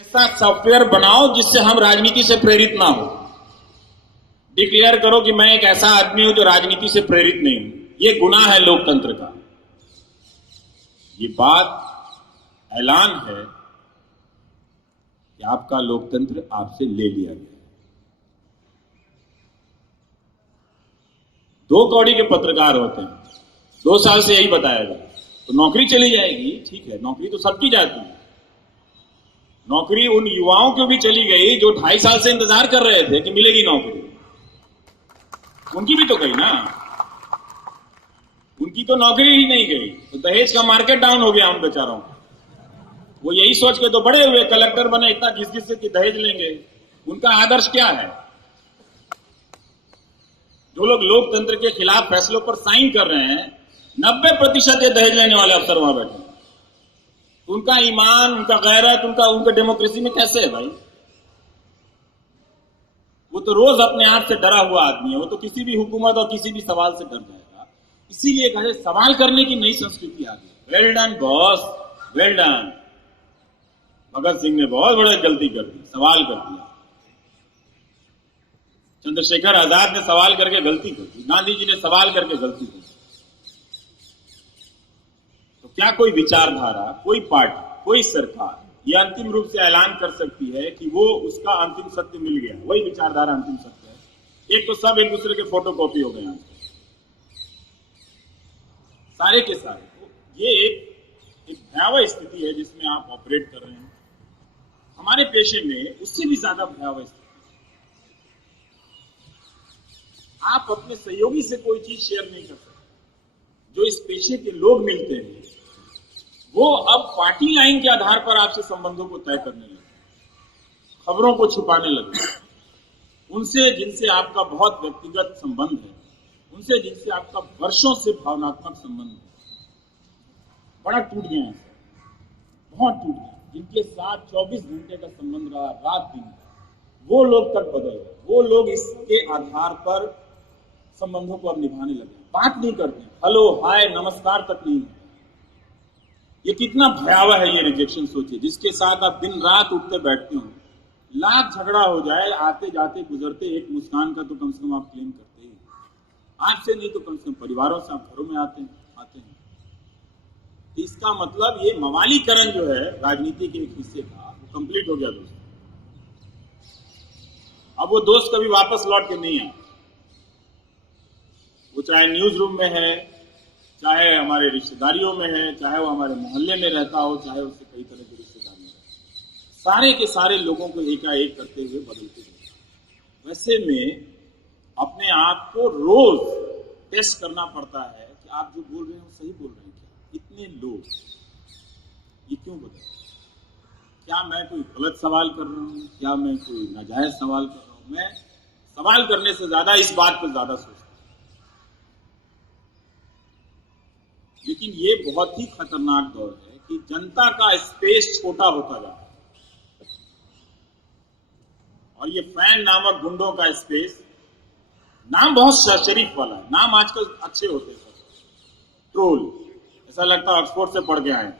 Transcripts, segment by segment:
ऐसा सॉफ्टवेयर बनाओ जिससे हम राजनीति से प्रेरित ना हो। डिक्लेयर करो कि मैं एक ऐसा आदमी हूं जो राजनीति से प्रेरित नहीं हूं। यह गुनाह है लोकतंत्र का। ये बात ऐलान है कि आपका लोकतंत्र आपसे ले लिया गया। 2 कौड़ी के पत्रकार होते हैं, 2 साल से यही बताया गया, तो नौकरी चली जाएगी। ठीक है, नौकरी तो सबकी जाती है। नौकरी उन युवाओं को भी चली गई जो 2.5 साल से इंतजार कर रहे थे कि मिलेगी नौकरी। उनकी भी तो गई ना, उनकी तो नौकरी ही नहीं गई। तो दहेज का मार्केट डाउन हो गया उन बेचारों का। वो यही सोच के तो बड़े हुए, कलेक्टर बने, इतना घिस-घिस से कि दहेज लेंगे। उनका आदर्श क्या है? जो लोग लोकतंत्र के खिलाफ फैसलों पर साइन कर रहे हैं, 90% ये दहेज लेने वाले अफसर वहां बैठे। उनका ईमान, उनका गैरत, उनका डेमोक्रेसी में कैसे है भाई? वो तो रोज अपने आप से डरा हुआ आदमी है। वो तो किसी भी हुकूमत और किसी भी सवाल से डर जाएगा। इसीलिए कहे सवाल करने की नई संस्कृति आ गई। Well done boss, well done. Bhagat Singh ने बहुत बड़ी गलती कर दी, सवाल कर दिया। चंद्रशेखर आजाद ने सवाल करके गलती कर दी। गांधी जी ने सवाल करके गलती कर दी। तो क्या कोई विचारधारा, कोई पार्टी, कोई सरकार ये अंतिम रूप से ऐलान कर सकती है कि वो उसका अंतिम सत्य मिल गया, वही विचारधारा अंतिम सत्य है? एक तो सब एक दूसरे के फोटोकॉपी हो गए हैं सारे के सारे। तो ये एक भयावह स्थिति है जिसमें आप ऑपरेट कर रहे हैं। हमारे पेशे में उससे भी ज्यादा भयावह स्थिति। आप अपने सहयोगी से कोई चीज शेयर नहीं कर सकते। जो इस पेशे के लोग मिलते हैं वो अब पार्टी लाइन के आधार पर आपसे संबंधों को तय करने लगे, खबरों को छुपाने लगे। उनसे जिनसे आपका बहुत व्यक्तिगत संबंध है, उनसे जिनसे आपका वर्षों से भावनात्मक संबंध है, बड़ा टूट गया है, बहुत टूट गया। जिनके साथ 24 घंटे का संबंध रहा, रात दिन, वो लोग तक बदल गए। वो लोग इसके आधार पर संबंधों को अब निभाने लगे। बात नहीं करते, हेलो हाय नमस्कार तक नहीं। ये कितना भयावह है ये रिजेक्शन। सोचिए, जिसके साथ आप दिन रात उठते बैठते हो, लाख झगड़ा हो जाए, आते जाते गुजरते एक मुस्कान का तो कम से कम आप क्लेम करते ही। आपसे नहीं तो कम से कम परिवारों से आप घरों में आते हैं। इसका मतलब ये मवालीकरण जो है राजनीति के एक हिस्से का, वो कंप्लीट हो गया दोस्तों। अब वो दोस्त कभी वापस लौट के नहीं आए। वो चाहे न्यूज रूम में है, चाहे हमारे रिश्तेदारियों में है, चाहे वो हमारे मोहल्ले में रहता हो, चाहे उससे कई तरह की रिश्तेदारी है, सारे के सारे लोगों को एकाएक करते हुए बदलते गए। वैसे में अपने आप को रोज टेस्ट करना पड़ता है कि आप जो बोल रहे हैं वो सही बोल रहे हैं क्या? इतने लोग ये क्यों बदल? क्या मैं कोई गलत सवाल कर रहा हूँ? क्या मैं कोई नाजायज सवाल कर रहा हूँ? मैं सवाल करने से ज्यादा इस बात पर ज्यादा सोचता हूँ। लेकिन ये बहुत ही खतरनाक दौर है कि जनता का स्पेस छोटा होता जा रहा है और ये फैन नामक गुंडों का स्पेस, नाम बहुत शरीफ वाला है, नाम आजकल अच्छे होते हैं। ट्रोल, ऐसा लगता है ऑक्सफोर्ड से पढ़ के आए।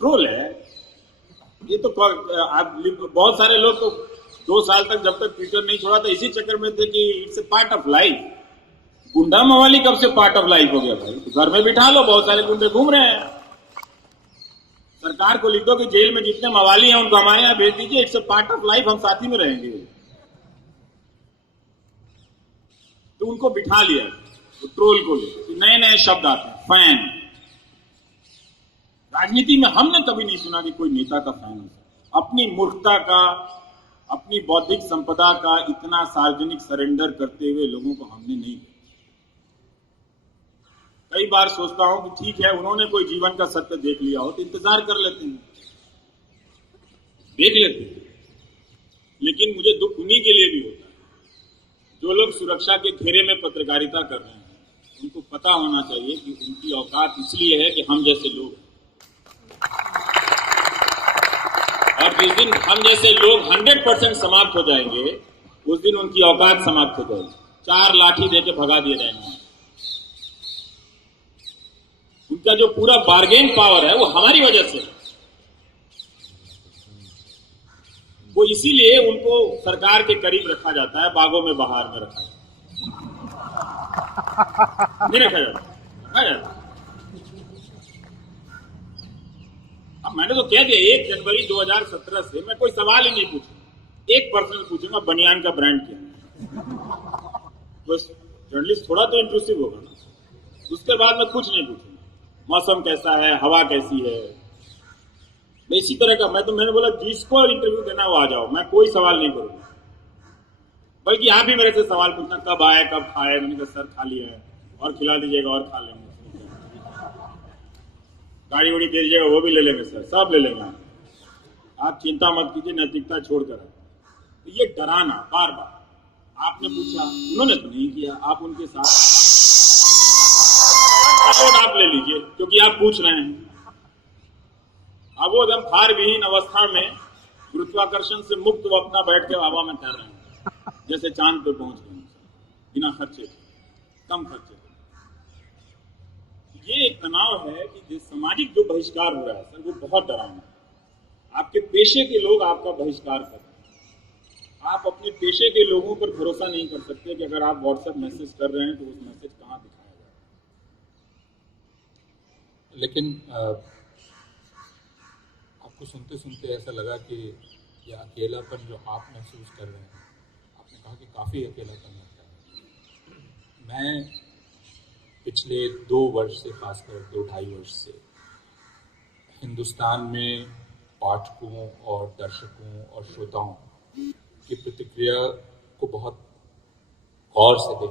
ट्रोल है ये तो। बहुत सारे लोग तो 2 साल तक जब तक ट्विटर नहीं छोड़ा था इसी चक्कर में थे कि it's a part of life. गुंडा मवाली कब से पार्ट ऑफ लाइफ हो गया भाई? तो घर में बिठा लो, बहुत सारे गुंडे घूम रहे हैं। सरकार को लिख दो कि जेल में जितने मवाली हैं उनको हमारे यहां भेज दीजिए, it's a part of life, हम साथ ही में रहेंगे। तो उनको बिठा लिया, तो ट्रोल को ले नए नए शब्द आते हैं, फैन। राजनीति में हमने कभी नहीं सुना कि कोई नेता का फैन हो। अपनी मूर्खता का, अपनी बौद्धिक संपदा का इतना सार्वजनिक सरेंडर करते हुए लोगों को हमने नहीं देखा। कई बार सोचता हूं कि ठीक है, उन्होंने कोई जीवन का सत्य देख लिया हो तो इंतजार कर लेते हैं, देख लेते हैं। लेकिन मुझे दुख उन्हीं के लिए भी होता है जो लोग सुरक्षा के घेरे में पत्रकारिता कर रहे हैं। उनको पता होना चाहिए कि उनकी औकात इसलिए है कि हम जैसे लोग, और जिस दिन हम जैसे लोग 100% समाप्त हो जाएंगे उस दिन उनकी औकात समाप्त हो जाएगी। 4 लाठी देके भगा दिए जाएंगे। उसका जो पूरा बार्गेन पावर है वो हमारी वजह से है। वो इसीलिए उनको सरकार के करीब रखा जाता है, बागों में बहार में रखा जाता है, नहीं रखा जाता, रखा जाता। अब मैंने तो कह दिया 1 जनवरी 2017 से मैं कोई सवाल ही नहीं पूछूंगा, एक पर्सन पूछूंगा बनियान का ब्रांड क्या है। बस जर्नलिस्ट थोड़ा तो इंट्रूसिव होगा ना, उसके बाद मैं कुछ नहीं पूछूंगा, मौसम कैसा है, हवा कैसी है, इसी तरह का। मैंने बोला जिसको इंटरव्यू देना वो आ जाओ, मैं कोई सवाल नहीं करूंगा, बल्कि आप भी मेरे से सवाल पूछना कब आए कब खाए। मैंने कहा सर खा लिया है, और खिला दीजिएगा और खा लेंगे, गाड़ी वाड़ी दे दीजिएगा वो भी ले लेंगे सर, सब ले लेंगे, आप चिंता मत कीजिए, नैतिकता छोड़कर। तो ये डराना बार बार, आपने पूछा उन्होंने तो नहीं किया, आप उनके साथ आप ले लीजिए क्योंकि आप पूछ रहे हैं। अब वो एकदम फार विहीन अवस्था में गुरुत्वाकर्षण से मुक्त वो अपना बैठ के हवा में तैर रहे हैं, जैसे चांद पे पहुंच गए बिना खर्चे, कम खर्चे। ये एक तनाव है कि सामाजिक जो बहिष्कार हो रहा है सर, वो बहुत डरावना है। आपके पेशे के लोग आपका बहिष्कार कर रहे हैं, आप अपने पेशे के लोगों पर भरोसा नहीं कर सकते कि अगर आप व्हाट्सएप मैसेज कर रहे हैं तो उस मैसेज कहाँ दिखाया जाए। लेकिन आपको सुनते सुनते ऐसा लगा कि ये अकेलापन जो आप महसूस कर रहे हैं, आपने कहा कि काफ़ी अकेलापन लगता है। मैं पिछले 2 वर्ष से, खासकर 2-2.5 वर्ष से हिंदुस्तान में पाठकों और दर्शकों और श्रोताओं की प्रतिक्रिया को बहुत गौर से देख